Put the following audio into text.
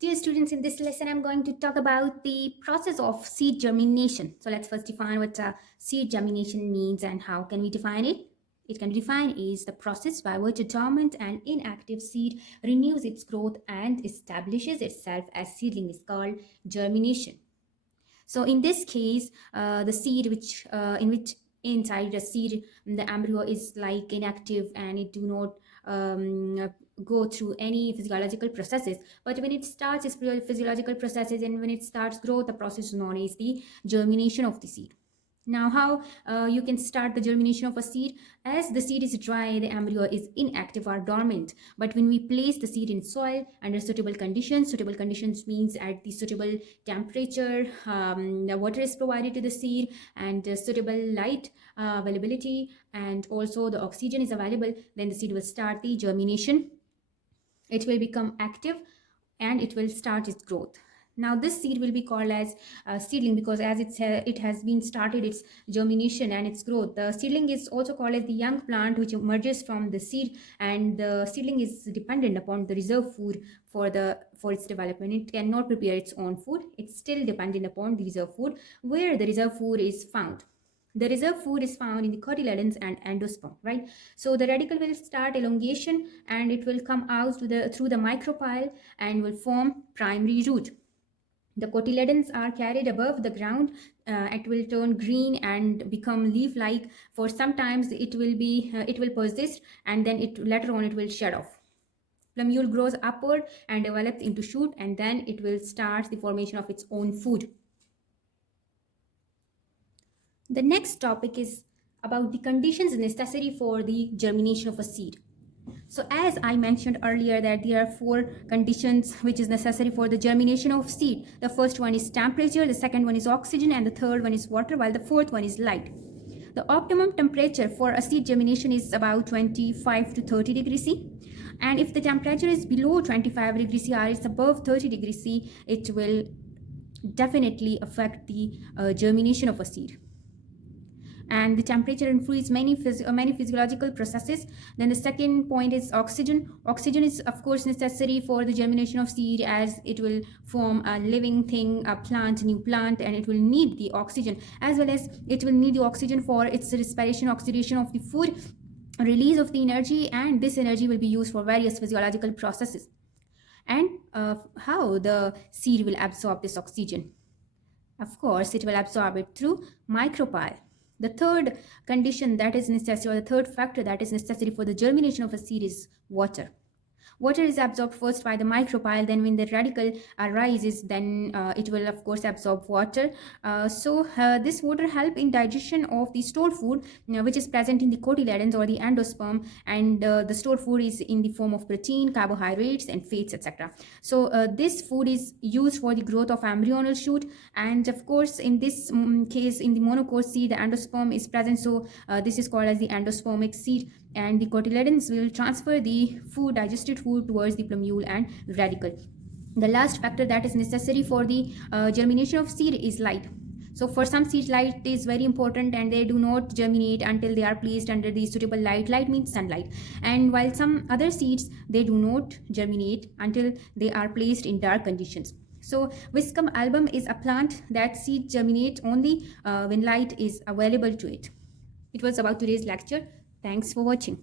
Dear students, in this lesson, I'm going to talk about the process of seed germination. So let's first define what seed germination means and how can we define it. It can be defined as the process by which a dormant and inactive seed renews its growth and establishes itself as seedling is called germination. So in this case, the seed in which inside the seed the embryo is like inactive and it do not go through any physiological processes, but when it starts its physiological processes and when it starts growth, the process is known as the germination of the seed. Now, how you can start the germination of a seed? As the seed is dry, the embryo is inactive or dormant. But when we place the seed in soil under suitable conditions means at the suitable temperature, the water is provided to the seed and suitable light availability, and also the oxygen is available, then the seed will start the germination. It will become active and it will start its growth. Now this seed will be called as seedling because as it has been started its germination and its growth. The seedling is also called as the young plant which emerges from the seed, and the seedling is dependent upon the reserve food for its development. It cannot prepare its own food. It's still dependent upon the reserve food. Where the reserve food is found? The reserve food is found in the cotyledons and endosperm, right? So the radicle will start elongation and it will come out through the micropyle and will form primary root. The cotyledons are carried above the ground. It will turn green and become leaf-like. For sometimes it will persist, and then later on it will shed off. Plumule grows upward and develops into shoot, and then it will start the formation of its own food. The next topic is about the conditions necessary for the germination of a seed. So as I mentioned earlier that there are 4 conditions which is necessary for the germination of seed. The first one is temperature, the second one is oxygen, and the third one is water, while the fourth one is light. The optimum temperature for a seed germination is about 25 to 30 degrees C. And if the temperature is below 25 degrees C or it's above 30 degrees C, it will definitely affect the germination of a seed. And the temperature influences many physiological processes. Then the second point is oxygen. Oxygen is of course necessary for the germination of seed as it will form a living thing, a new plant, and it will need the oxygen, as well as it will need the oxygen for its respiration, oxidation of the food, release of the energy, and this energy will be used for various physiological processes. And how the seed will absorb this oxygen? Of course, it will absorb it through micropyle. The third condition that is necessary, or the third factor that is necessary for the germination of a seed is water. Water is absorbed first by the micropyle, then when the radicle arises, then it will of course absorb water. So this water help in digestion of the stored food which is present in the cotyledons or the endosperm, and the stored food is in the form of protein, carbohydrates, and fats, etc. So this food is used for the growth of embryonal shoot, and of course in this case in the monocot seed the endosperm is present, so this is called as the endospermic seed, and the cotyledons will transfer the digested food towards the plumule and radicle. The last factor that is necessary for the germination of seed is light. So for some seeds, light is very important and they do not germinate until they are placed under the suitable light. Light means sunlight. And while some other seeds, they do not germinate until they are placed in dark conditions. So Viscum album is a plant that seed germinate only when light is available to it. It was about today's lecture. Thanks for watching.